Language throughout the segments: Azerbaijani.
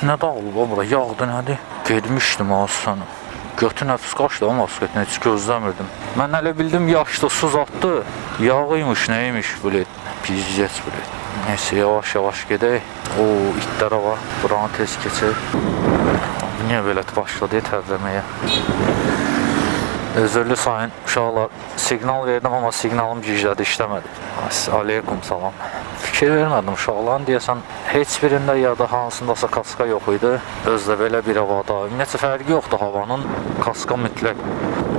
Nə dağılıb o bura? Yağdı nədir? Gedmişdim az sonra. Götü nəfis qaçdı ama asqetinə heç gözləmirdim. Mən hələ bildim yaşdı, su zatdı. Yağıymış, neymiş bilet. Pizzet bilet. Neyse yavaş gedək. O itlərə var. Buranı tez keçək. Niyə belə başladı tərləməyə? Özürlü sayın uşaqlar, siqnal verdim amma siqnalım giclədi, işləmədi. Aleykum salam. Fikir vermədim uşaqların, deyəsən heç birində ya da hansındasa kaska yox idi. Özdə belə bir havada. Ümumiyyətlə fərqi yoxdur havanın. Kaska mütləq.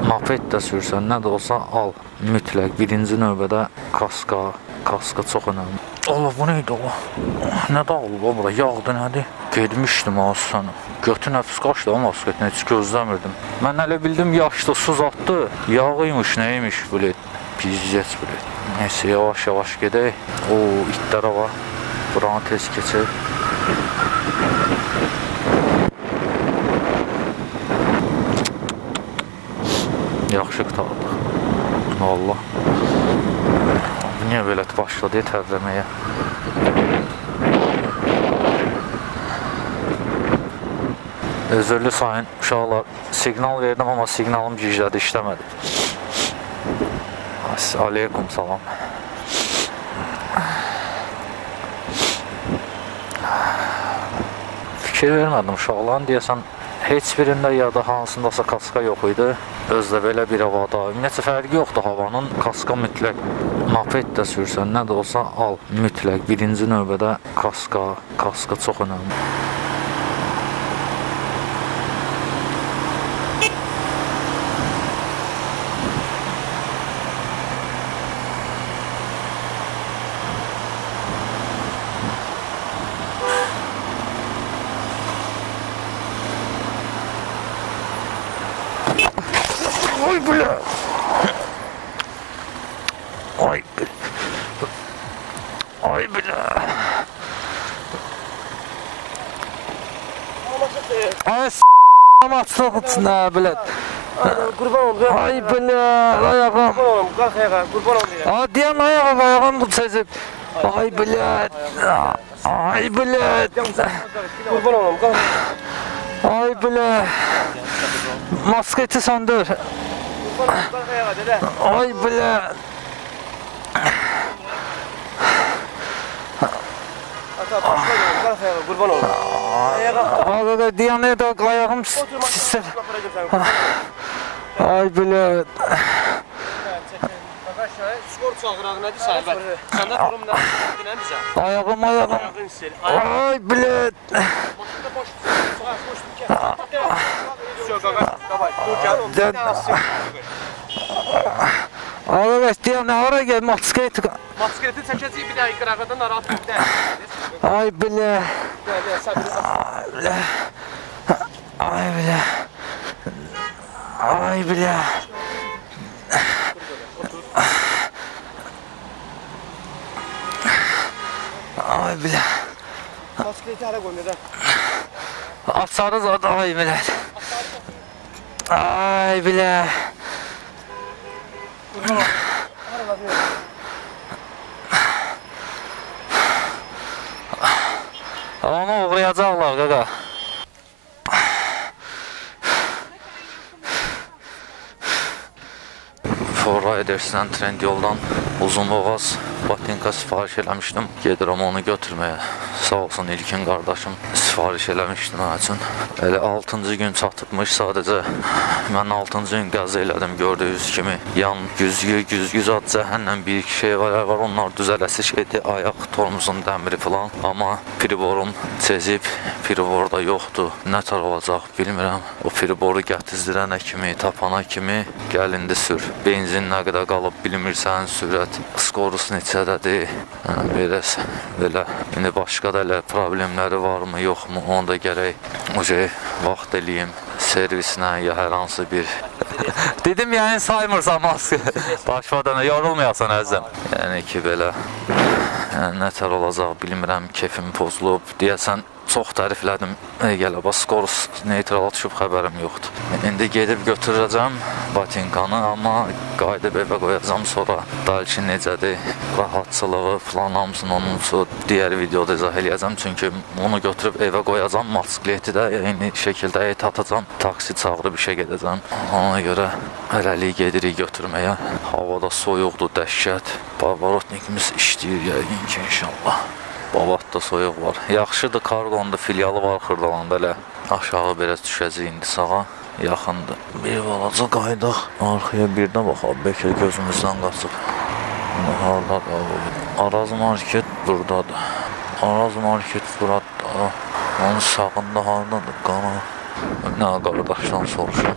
Moped də sürsən, nə də olsa al. Mütləq birinci növbədə kaska çox önəmli. Allah, bu neydi o? Nə dağılıb o bura? Yağdı nədir? Gedmişdim az sonra. Götü nəfis qaçdı ama asqetinə heç gözləmirdim. Mən hələ bildim yaşdı, su zatdı. Yağıymış, neymiş bilet. Pizzet bilet. Neyse yavaş gedək. O itlərə var. Buranı tez keçək. Yaxşı qutardıq. Valla. Niyə belə başladı tərləməyə? Özürlü sayın uşaqlar, siqnal verdim amma siqnalım giclədi, işləmədi. Aleykum salam. Fikir vermədim uşaqların, deyəsən heç birində ya da hansındasa kaska yox idi. Özdə belə bir havada. Ümumiyyətlə fərqi yoxdur havanın. Kaska mütləq. Moped də sürsən, nə də olsa al. Mütləq birinci növbədə kaska çox önəmli. Ay bля! Ay bля! Ay s***am açlıqsın ha bля! Qurban olum. Ay bля! Ayağım! Qurban olum, qalx ayağa, qurban olum. Aa, deyəm ayağım sezib. Ay bля! Ay bля! Qurban olum, qalx. Ay bля! Masketi söndür. Qalx ayağa, dədə. Ay bля! Ata, qalx ayağa, qurban olum. Ayağa. Ağa, deyəndə də ayağım sisir. Ay bля! Skor çağıraq, nədir sahibət? Səndə durum nə? Dinləmizə. Ayağım. Ayağın sil. Ay bля! Maşında boş dur. Davay, dur gəl. Ağa, deyəm, nə ara gəl, masketi. Masketi çəkəcəyik bir dəqiqə qıraqadan narahat bir dəqiqə. Ay bля! Gəl, səbir. Ay bля! Ay bля! Ay bля! Masketi hələ qoy, nədə? Açarız o da, ay bля! Ay bля! Onu uğrayacaqlar, qaqa. Forriders'dən Trend yoldan Uzunboğaz batinka sifariş eləmişdim. Gedirəm onu götürməyə. Sağ olsun İlkin qardaşım sifariş eləmişdim mənim üçün. Elə 6-cı gün çatıbmış, sadəcə mən 6-cı gün qəza elədim gördüyünüz kimi. Yan güzgü zad cəhənnəm bir iki şey var, onlar düzələsi şeydir, ayaq tormuzun dəmiri falan. Amma priborum çezib, pribor da yoxdur. Nə tər olacaq bilmirəm. O priboru gətizdirənə kimi, tapana kimi gəl indi sür. Benzin nə qədər qalıb bilmirsən, sürət, skorus neçədədir, biraz belə. İndi başqa da elə problemləri varmı, yoxmu, onu da gərək vaxt eləyim. Servisinə ya hər hansı bir... Dedim, yəni saymırsan maske. Başvadana yorulmayasan əzəm. Yəni ki, belə, nə tər olacaq bilmirəm, kefim pozulub. Deyəsən, çox təriflədim. Gələ, bax, skor neytrala düşüb xəbərim yoxdur. İndi gedib götürəcəm batinkanı, amma qayıdıb evə qoyacam, sonra dalki necədir, rahatçılığı falan hamısını onun üçün digər videoda izah eləyəcəm. Çünki onu götürüb evə qoyacam, motosikleti də eyni şəkildə atacam, taksi çağırıb işə gedəcəm. Ona görə hələlik gedirik götürməyə. Havada soyuqdur, dəhşət. Pavarotnikimiz işləyir yəqin ki, inşallah. Babatda soyuq var. Yaxşıdır, Karqonda filialı var Xırdalanda, elə aşağı belə düşəcək indi sağa. Yaxındır. Bir balaca qaydaq. Arxaya bir də baxaq, bəlkə gözümüzdən qaçıb. Haradadır? Araz market buradadır. Araz market buradadır. Onun sağında haradadır? Qana. Nə qardaşdan soruşum.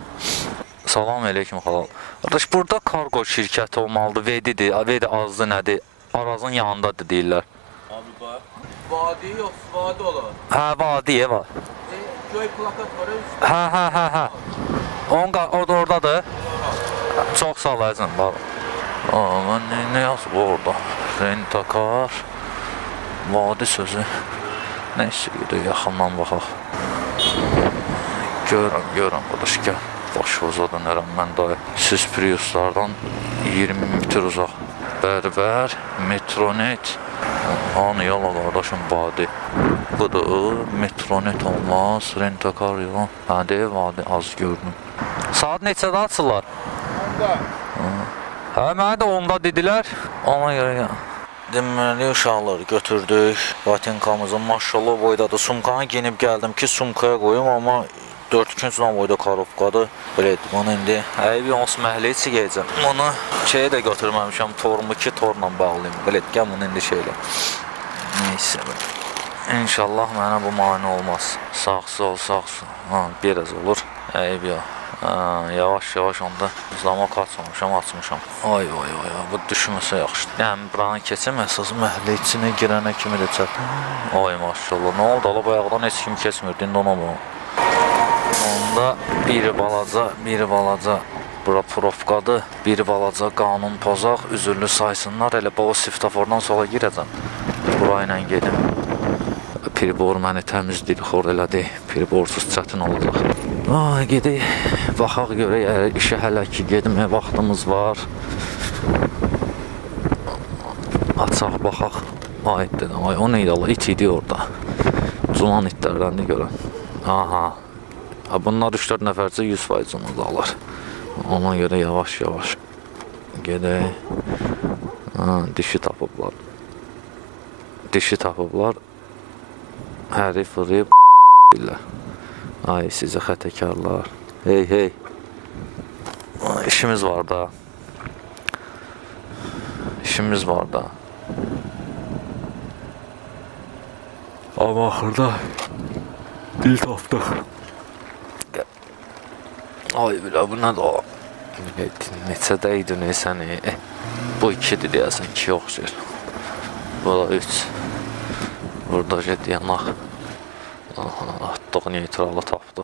Salam aleyküm xalal. Qardaş, burada kargo şirkəti olmalıdır. Vedidir. Vedi azdı nədir? Arazın yanındadır deyirlər. Abi bax. Vadi yox, vadi olur. Hə, vadiyə var. Göy plakat var. Hə. O da oradadır. Çox sağ ol əzim. Mən nə yazıb orada? Rentakar. Vadi sözü. Nə istəyir? Yaxından baxaq. Görürəm qardaş, gəl. Başımıza dönərəm mən dayı. Siz Priuslardan 20 metr uzaq. Bərbər, Metronet. Hanı yala qardaşım, vadi. Budur, Metronet olmaz, rentakar yox. Hə, vadi, az gördüm. Saat neçədə açırlar? 10-da. Hə, mənə də 10-da dedilər. Ona görə deməli, uşaqları götürdük. Batinkamızın maşallah boydadır. Sumkanı giyinib gəldim ki, sumkaya qoyum, amma 4-2 boyda karovkadır. Belə, bunu indi bir 10 məhliyi çəkəcəm. Bunu şeyə də götürməmişəm, torumu ki, torla bağlayayım. Belə, gəl bunu indi şeylə. Neysə, İnşallah mənə bu mani olmaz. Sağ-sol. Biraz olur. Eyb yox. Yavaş onda zama qaçmamışam, açmışam. Ay, bu düşməsə yaxşı. Yəni, buranı keçəm, əsas məhliyi içinə girənə kimi də çət. Ay, maşallah, nə oldu? Ala bayaqdan heç kim keçmirdi, indi ona bu. Onda biri balaca bura profkadır, biri balaca qanun pozaq, üzürlü saysınlar, elə o svetofordan sola girəcəm. Burayla gedim. Pribor məni təmizdir, xor elədi, priborsuz çətin olacaq. Gedək, baxaq görək, işə hələ ki gedmə vaxtımız var. Açaq, baxaq. Ay, o neydi Allah, it idi orada. Cuman itlərdən görən. Aha. Bunlar 3-4 nəfərcə 100% onu da alır. Ona görə yavaş gedək. Dişi tapıblar. Həri fırıyıb deyirlər. Ay, sizə xətəkarlar. Hey. İşimiz var da. Amma axırda dil tapdıq. Ay, bu nədir o? Neçədə idi, neysəni? Bu 2-dir deyəsən, 2 yoxdur. Bu da 3. Burada yanaq. Atdıq, neytralı tapdıq.